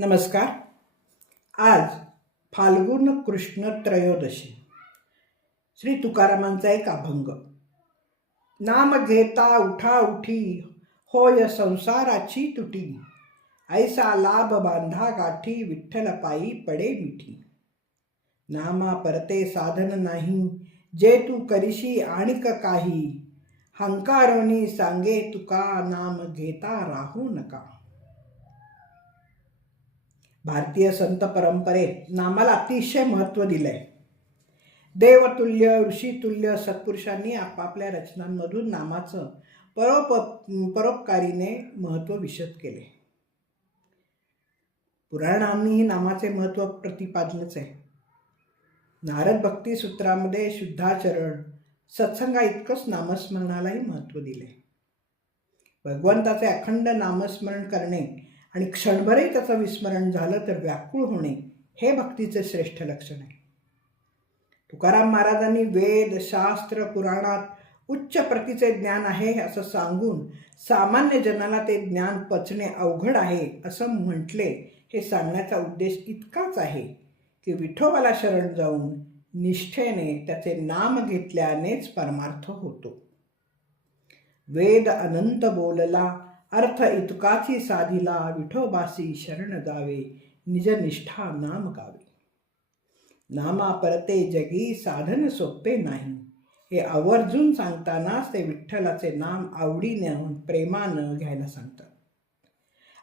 नमस्कार. आज फाल्गुन कृष्ण त्रयोदशी. श्री तुकारामांचा एक अभंग. नाम घेता उठा उठी होय संसाराची तुटी. ऐसा लाभ बांधा गाठी विठ्ठल पायी पडे मिठी. नामा परते साधन नाही जे तू करीशी आणिक काही. हंकारोनी सांगे तुका नाम घेता राहू नका. भारतीय संत परंपरेत नामाला अतिशय महत्त्व दिलंय. देवतुल्य ऋषितुल्य सत्पुरुषांनी आपापल्या रचनांमधून नामाचं परोप परोपकारीने महत्त्व विशद केले. पुराणांनीही नामाचे महत्त्व प्रतिपादनच आहे. नारद भक्ती सूत्रामध्ये शुद्धाचरण सत्संगा इतकंच नामस्मरणालाही महत्त्व दिले भगवंताचे अखंड नामस्मरण करणे आणि क्षणभरही त्याचं विस्मरण झालं तर व्याकुळ होणे हे भक्तीचे श्रेष्ठ लक्षण आहे. तुकाराम महाराजांनी वेद शास्त्र पुराणात उच्च प्रतीचे ज्ञान आहे असं सांगून सामान्य जनाला ते ज्ञान पचणे अवघड आहे असं म्हटले हे सांगण्याचा उद्देश इतकाच आहे की विठोबाला शरण जाऊन निष्ठेने त्याचे नाम घेतल्यानेच परमार्थ होतो. वेद अनंत बोलला अर्थ इतकाची साधिला विठोबासी शरण गावे निज निष्ठा नाम गावे. नामा परते जगी साधन सोपे नाही. हे आवर्जून सांगतानाच ते विठ्ठलाचे नाम आवडीने प्रेमानं घ्यायला सांगतात.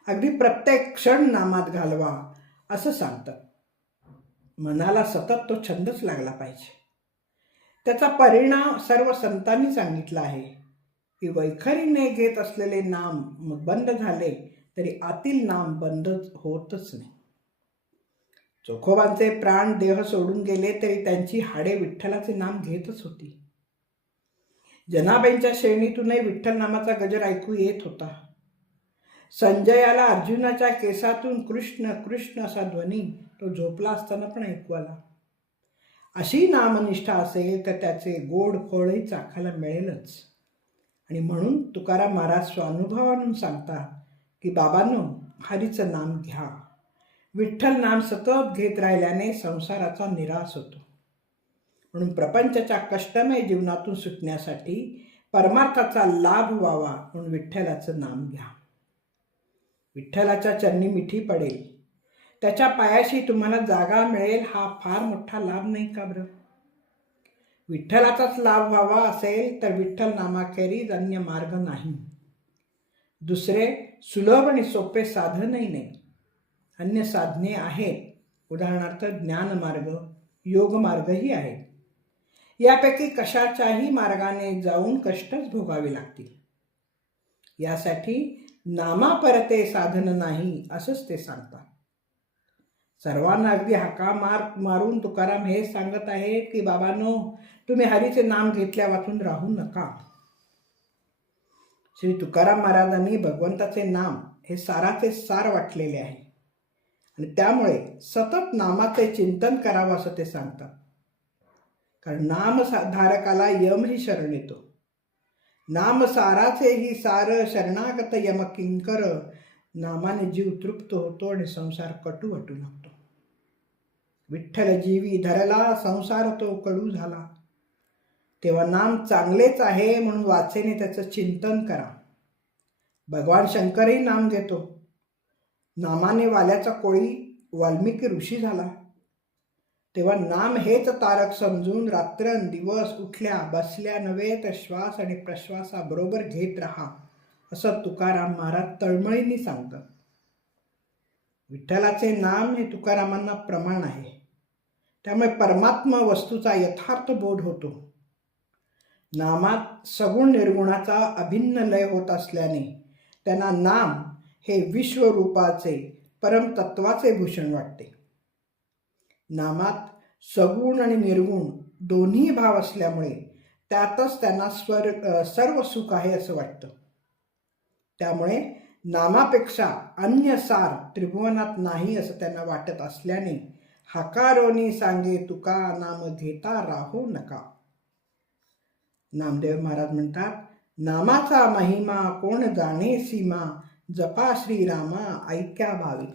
अगदी प्रत्येक क्षण नामात घालवा असं सांगतात. मनाला सतत तो छंदच लागला पाहिजे. त्याचा परिणाम सर्व संतांनी सांगितला आहे. की वैखरीने घेत असलेले नाम मग बंद झाले तरी आतील नाम बंद होतच नाही. चोखोबांचे प्राण देह सोडून गेले तरी त्यांची हाडे विठ्ठलाचे नाम घेतच होती. जनाबाईंच्या श्रेणीतूनही विठ्ठल नामाचा गजर ऐकू येत होता. संजयाला अर्जुनाच्या केसातून कृष्ण कृष्ण असा ध्वनी तो झोपला असताना पण ऐकू आला. अशी नामनिष्ठा असेल तर त्याचे गोड फळही चाखायला मिळेलच. आणि म्हणून तुकाराम महाराज स्वानुभवानं सांगतात की बाबांनो हरीचं नाम घ्या. विठ्ठल नाम सतत घेत राहिल्याने संसाराचा निराश होतो. म्हणून प्रपंचाच्या कष्टमय जीवनातून सुटण्यासाठी परमार्थाचा लाभ व्हावा म्हणून विठ्ठलाचं नाम घ्या. विठ्ठलाच्या चरणी मिठी पडेल. त्याच्या पायाशी तुम्हाला जागा मिळेल हा फार मोठा लाभ नाही का बरं? विठ्ठलाचाच लाभ व्हावा असेल तर विठ्ठल नामाखेरीज अन्य मार्ग नाही. दुसरे सुलभ आणि सोपे साधनही नाही. अन्य साधने आहेत. उदाहरणार्थ ज्ञानमार्ग योगमार्गही आहेत. यापैकी कशाच्याही मार्गाने जाऊन कष्टच भोगावे लागतील. यासाठी नामापरते साधन नाही असंच ते सांगतात. सर्वांना अगदी हाका मार मारून तुकाराम हे सांगत आहेत की बाबांनो तुम्ही हरीचे नाम घेतल्या वाचून राहू नका. श्री तुकाराम महाराजांनी भगवंताचे नाम हे साराचे सार वाटलेले आहे. आणि त्यामुळे सतत नामाचे चिंतन करावं असं ते सांगतात. कारण नाम धारकाला यम ही शरण येतो. नाम साराचे ही सार शरणागत यम किंकर नामाने जीव तृप्त होतो आणि संसार कटू वाटू लागतो. विठ्ठल जीवी धरला संसार तो कडू झाला. तेव्हा नाम चांगलेच आहे म्हणून वाचेने त्याचं चिंतन करा. भगवान शंकरही नाम घेतो नामाने वाल्याचा कोळी वाल्मिकी ऋषी झाला. तेव्हा नाम हेच तारक समजून रात्रंदिवस उठल्या बसल्या नव्हे तर श्वास आणि प्रश्वासाबरोबर घेत राहा असं तुकाराम महाराज तळमळीने सांगतात. विठ्ठलाचे नाम हे तुकारामांना प्रमाण आहे. त्यामुळे परमात्मा वस्तूचा यथार्थ बोध होतो. नामात सगुण निर्गुणाचा अभिन्न लय होत असल्याने त्यांना नाम हे विश्वरूपाचे परमतत्वाचे भूषण वाटते. नामात सगुण आणि निर्गुण दोन्ही भाव असल्यामुळे त्यातच त्यांना स्वर सर्व सुख आहे असं वाटतं. त्यामुळे नामापेक्षा अन्य सार त्रिभुवनात नाही असं त्यांना वाटत असल्याने हकारोनी सांगे तुका नाम घेता राहू नका. नामदेव महाराज म्हणतात नामाचा महिमा कोण जाणे सीमा? जपा श्रीरामा ऐक्या भावी.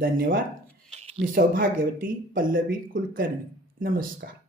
धन्यवाद. मी सौभाग्यवती पल्लवी कुलकर्णी. नमस्कार.